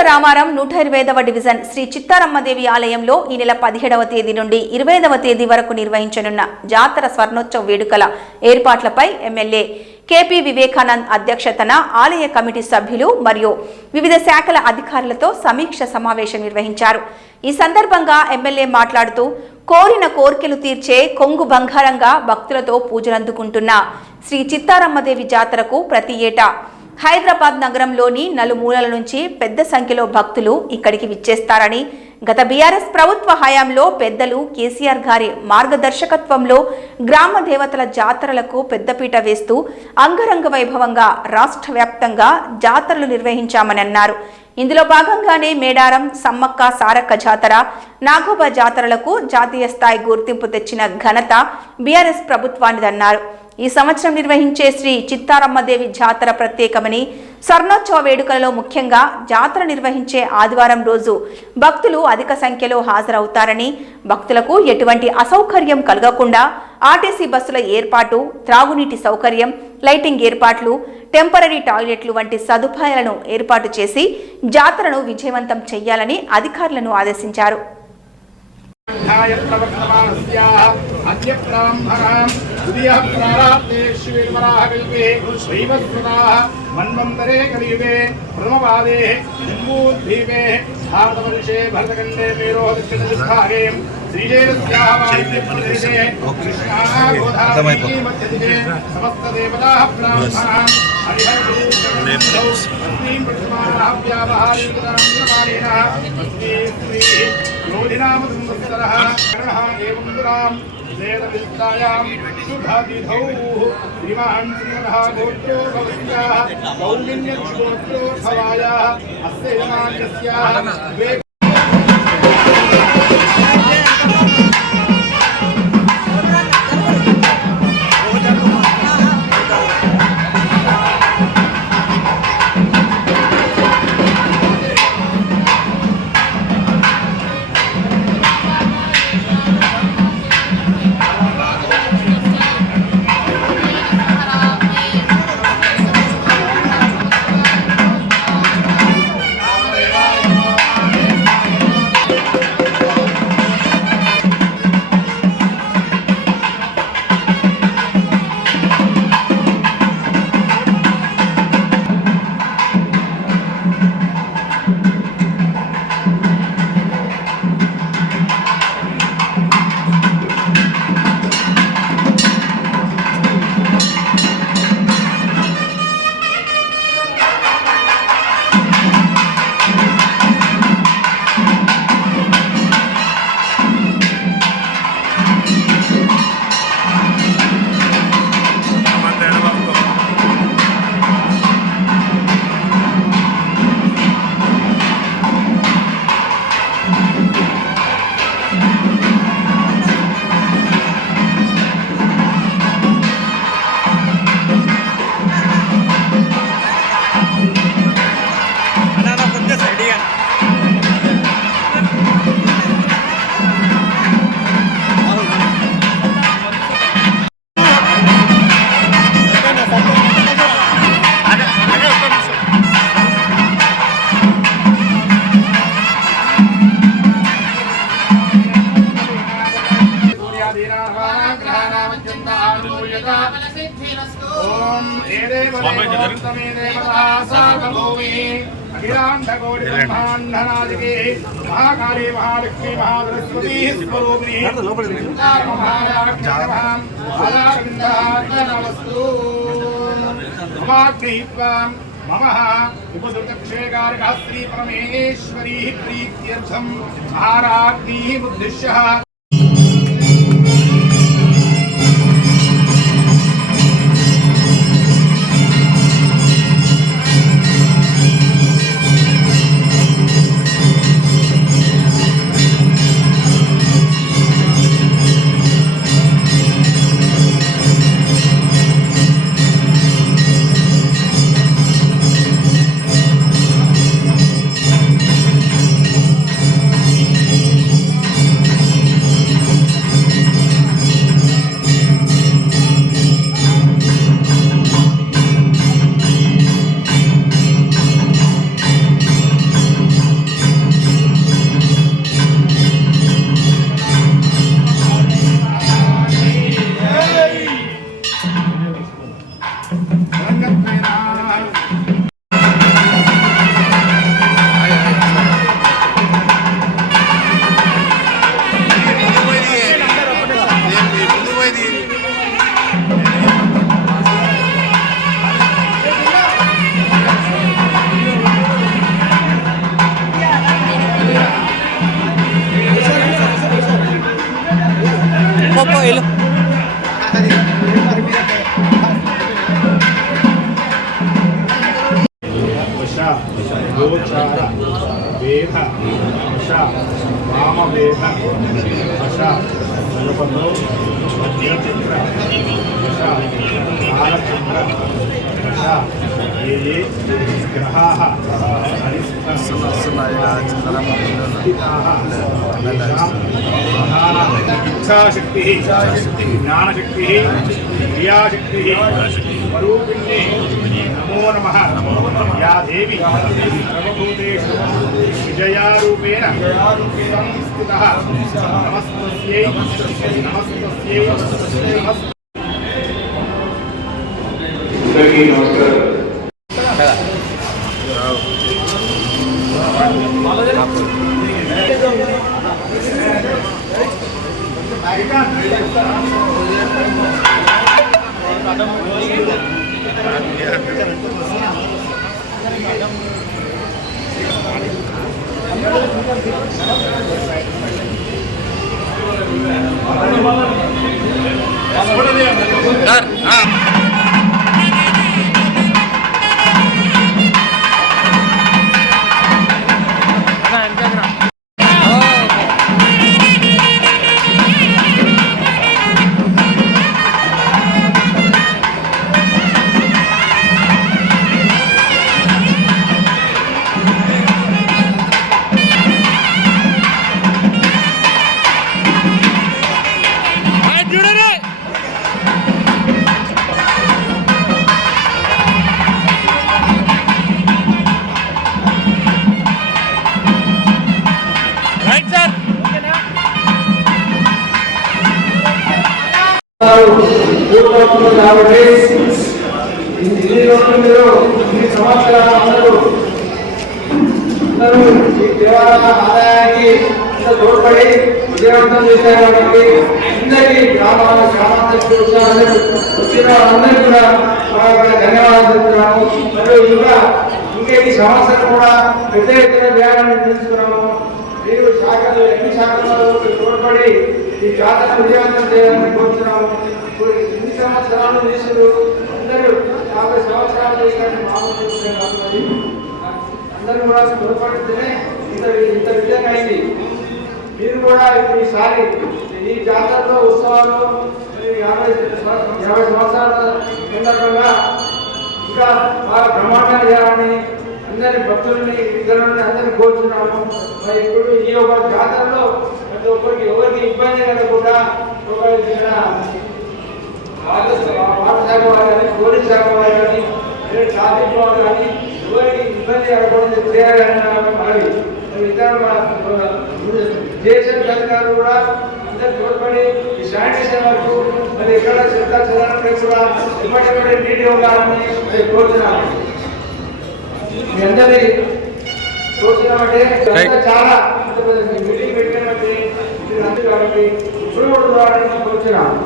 తిరుమల రామారం నూట ఇరవైదవ డివిజన్ శ్రీ చిత్తారమ్మదేవి ఆలయంలో ఈ నెల పదిహేడవ తేదీ నుండి ఇరవైదవ తేదీ వరకు నిర్వహించనున్న జాతర స్వర్ణోత్సవ వేడుకల ఏర్పాట్లపై ఎమ్మెల్యే కేపీ వివేకానంద్ అధ్యక్షతన ఆలయ కమిటీ సభ్యులు మరియు వివిధ శాఖల అధికారులతో సమీక్ష సమావేశం నిర్వహించారు. ఈ సందర్భంగా ఎమ్మెల్యే మాట్లాడుతూ కోరిన కోర్కెలు తీర్చే కొంగు బంగారంగా భక్తులతో పూజలందుకుంటున్న శ్రీ చిత్తారమ్మదేవి జాతరకు ప్రతి ఏటా హైదరాబాద్ నగరంలోని నలుమూలల నుంచి పెద్ద సంఖ్యలో భక్తులు ఇక్కడికి విచ్చేస్తారని గత బీఆర్ఎస్ ప్రభుత్వ హయాంలో పెద్దలు కేసీఆర్ గారి మార్గదర్శకత్వంలో గ్రామ దేవతల జాతరలకు పెద్దపీట వేస్తూ అంగరంగ వైభవంగా రాష్ట్ర వ్యాప్తంగా జాతరలు నిర్వహించామని అన్నారు. ఇందులో భాగంగానే మేడారం సమ్మక్క సారక్క జాతర నాగోబా జాతరలకు జాతీయ స్థాయి గుర్తింపు తెచ్చిన ఘనత బీఆర్ఎస్ ప్రభుత్వానిదన్నారు. ఈ సంవత్సరం నిర్వహించే శ్రీ చిత్తారమ్మదేవి జాతర ప్రత్యేకమని స్వర్ణోత్సవ వేడుకలలో ముఖ్యంగా జాతర నిర్వహించే ఆదివారం రోజు భక్తులు అధిక సంఖ్యలో హాజరవుతారని భక్తులకు ఎటువంటి అసౌకర్యం కలగకుండా ఆర్టీసీ బస్సుల ఏర్పాటు త్రాగునీటి సౌకర్యం లైటింగ్ ఏర్పాట్లు టెంపరీ టాయిలెట్లు వంటి సదుపాయాలను ఏర్పాటు చేసి జాతరను విజయవంతం చేయాలని అధికారులను ఆదేశించారు. ण्ढाय प्रवर्तमानस्याः अद्य प्राम्भराम् उदयः प्राराब्दे शिवेर्वराहकल्पे श्रीमत्सुताः मन्वन्तरे कलियुगे प्रथमपादेः जम्बूद्वीपेः भारतवर्षे भरतखण्डे मेरोहदक्षिणभागे श्रीशैलस्याः वायुप्रदेशे कृष्णाः गोधामध्यदिशे समस्तदेवताः ब्राह्मणाः। हरिहरौ श्रीं प्रसमानाभ्यामहालीकराङ्गमानेन तस्मै श्री योधिनामसंवत्सरः करणः एवं पुरां वेदविद्यायां सुभादिधौ श्रीमान् श्रीमनः गोत्रो भवत्याः कौलिन्यगोत्रोद्भवायाः अस्य यमान्यस्याः द्वे అఖిలాండకోటి బ్రహ్మాండనాదికే మహాకాళీ మహాలక్ష్మీ మహాసరస్వతీ స్వరూపిణి నమస్తు మమాగ్రహీత్వాం మమ ఉపదుర్దక్షేకారక పరమేశ్వరీ ప్రీత్యర్థం ఆరాగ్ని ఉద్దిశ్య వామవేద వశ నలపంలో మధ్యచంద్ర వశ కాలచంద్ర వశ ఏ ఏ గ్రహాः ఇచ్ఛాశక్తి జ్ఞానశక్తి క్రియాశక్తి స్వరూపిణి నమో నమ యా దేవి సర్వభూతేషు విజయారూపేణ నమస్తస్యై. నమస్తస్యై. నమస్ అందరికీ నమస్కారం. సార్ కాబట్టి ఈ రోజు మీరు ఈ సంవత్సరాలు అందరూ అందరూ ఈ దేవాలయ ఆదాయానికి తోడ్పడి విజయవంతం చేశారు కాబట్టి అందరికీ గ్రామాల గ్రామాంతరికి వచ్చిన అందరికీ కూడా మా యొక్క ధన్యవాదాలు చెప్తున్నాము. మరియు ఇంకా ఈ కూడా పెద్ద ఎత్తున చేయాలని తెలుసుకున్నాము మీరు శాఖలు ఎన్ని శాఖలలో తోడ్పడి ఈ జాతర విజయవంతం చేయాలని కోరుతున్నాము. సంవత్సరాలు తీసుకురు అందరూ యాభై సంవత్సరాలు చేశారని మామూలు చేస్తున్నారు అందరూ. అందరూ కూడా తోడ్పడితేనే ఇంత ఇంత విధంగా అయింది మీరు కూడా ఈసారి ఈ జాతరలో ఉత్సవాలు యాభై యాభై సంవత్సరాల సందర్భంగా ఇంకా బాగా బ్రహ్మాండంగా చేయాలని అందరి భక్తుల్ని ఇద్దరుని అందరినీ కోరుతున్నాము మరి ఇప్పుడు ఈ ఒక జాతరలో ప్రతి ఒక్కరికి ఎవరికి ఇబ్బంది కలగకుండా ఒక ఇక్కడ వాటర్ శాఖ వారు కానీ పోలీస్ శాఖ వారు కానీ ట్రాఫిక్ వారు కానీ ఎవరికి ఇబ్బంది చేయాలని మనవి అధికారులు కూడా అందరు తోడ్పడి ఈ శానిటేషన్ వరకు మరి ఎక్కడ చెత్త కూడా కోరుతున్నాను మీ అందరి కోరుతున్నామంటే చాలా మీటింగ్ పెట్టినటువంటి ఇప్పుడు కూడా రావాలని కోరుతున్నాను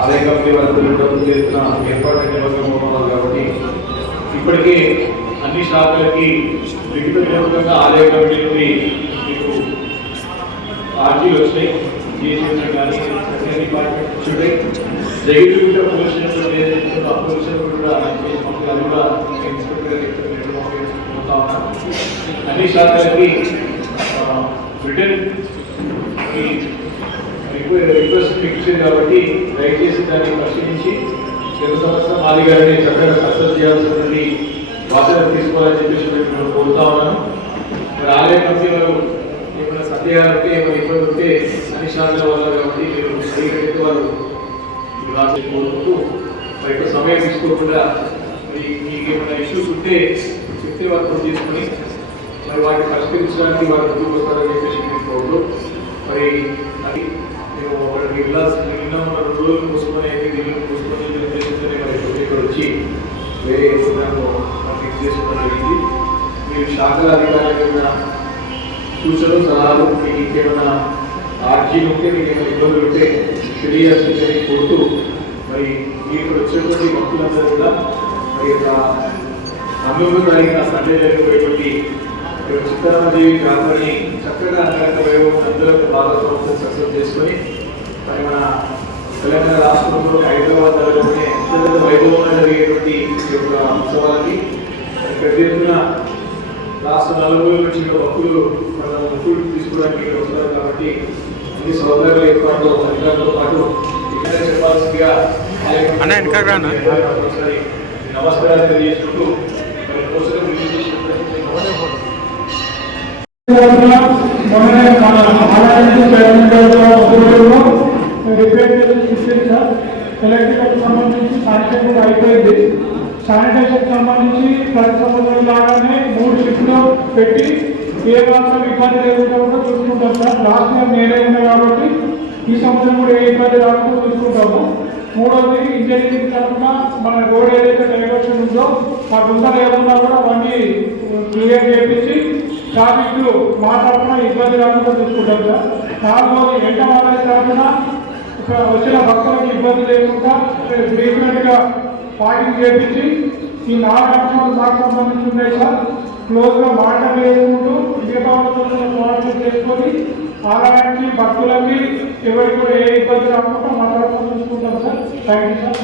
ఆదాయ కంపెనీ వరకు డబ్బులు ఏర్పాటు నిర్వహించబోతున్నారు కాబట్టి ఇప్పటికే అన్ని శాఖలకి లిఖిత విధంగా ఆదాయ కమిటీ నుండి మీకు ఆర్జీలు వచ్చినాయి. జీఎస్టీ కానీ డిపార్ట్మెంట్ పోలీస్ స్టేషన్ ఏదైతే కూడా అది కూడా అన్ని శాఖలకి రిటర్న్ రిక్వెస్ట్ ఇచ్చింది కాబట్టి దయచేసి దాన్ని పరిశీలించి తెలుగు సంవత్సరం మాది గారిని చక్కగా సక్సెస్ చేయాల్సినటువంటి బాధ్యత తీసుకోవాలని చెప్పేసి నేను కోరుతా ఉన్నాను. మరి ఆలయ మధ్యలో ఏమైనా సందేహాలు ఉంటే ఏమైనా ఇబ్బంది ఉంటే అన్ని శాఖల వల్ల కాబట్టి మీరు అడిగినట్టు వాళ్ళు ఈ రాత్రి కోరుకుంటూ మరి ఎక్కువ సమయం తీసుకోకుండా మరి మీకు ఏమైనా ఇష్యూస్ ఉంటే చెప్తే వారు కూడా తీసుకొని మరి వాటిని పరిష్కరించడానికి వారు ముందుకు వస్తారని చెప్పేసి నేను కోరుతూ మరి అది ఒకటి ఇల్లాస్ నిన్న ఉన్న రెండు రోజులు మూసుకొని అయితే ఢిల్లీ మూసుకొని ఉద్దేశంతోనే మరి ఇక్కడ వచ్చి వేరే ప్రోగ్రామ్ ఫిక్స్ చేసుకోవడం జరిగింది మీరు శాఖల అధికారుల కింద సూచనలు సలహాలు మీకు ఇంకేమైనా ఆర్జీ ఉంటే మీకు ఏమైనా ఇబ్బందులు ఉంటే తెలియాల్సిందని కోరుతూ మరి మీరు ఇక్కడ వచ్చేటువంటి భక్తులందరూ కూడా మరి యొక్క పంతొమ్మిదో తారీఖున సండే జరిగిపోయేటువంటి చిత్తరామదేవి జాతరని చక్కగా అంగరంగ వైభవం అందరూ భాగస్వామ్యం సక్సెస్ చేసుకొని మరి మన తెలంగాణ రాష్ట్రంలో హైదరాబాద్ నగరంలోనే అత్యంత వైభవంగా జరిగేటువంటి యొక్క ఉత్సవాలకి పెద్ద ఎత్తున రాష్ట్ర నలుగురు నుంచి భక్తులు మన ముక్కులు తీసుకోవడానికి వస్తారు కాబట్టి అన్ని సౌకర్యాలు ఏర్పాటు అధికారులతో పాటు ఇక్కడ చెప్పాల్సిందిగా నమస్కారాలు తెలియజేసుకుంటూ మొన్ననే మన ఆలయానికి చైర్మన్ రిపేర్ ఇచ్చింది సార్ ఎలక్ట్రికల్ సంబంధించి శానిటైజర్ కూడా అయిపోయింది శానిటైజర్ సంబంధించి ప్రతి సంవత్సరం లాగానే మూడు షిఫ్ట్లు పెట్టి ఏ మాత్రం ఇబ్బంది లేకుండా కూడా చూసుకుంటాం సార్ లాస్ట్ ఇయర్ నేనే ఉన్నా కాబట్టి ఈ సంవత్సరం కూడా ఏ ఇబ్బంది రాకుండా చూసుకుంటాము మూడోది ఇంజనీరింగ్ తరఫున మన రోడ్ ఏదైతే డైవర్షన్ ఉందో ఆ గుంతలు ఏమన్నా కూడా అవన్నీ క్లియర్ చేపించి ట్రాఫిక్లు మా తరఫున ఇబ్బంది రాకుండా చూసుకుంటాం సార్ నాలుగోది ఎంట వాళ్ళ తరఫున ఇక్కడ వచ్చిన భక్తులకు ఇబ్బంది లేకుండా ఫ్రీక్వెంట్ పాయింట్ చేపించి ఈ నాలుగు అంశాలు మాకు సంబంధించి ఉన్నాయి సార్. క్లోజ్గా గా మాటలు వేసుకుంటూ చేసుకొని ఆలయానికి భక్తులకి ఎవరికి కూడా ఏ ఇబ్బంది రాకుండా మా చూసుకుంటాం sir. Thank you sir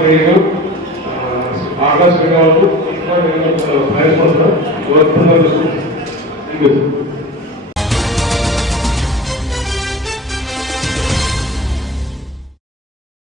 Godavari ఆకాశ రంగాలు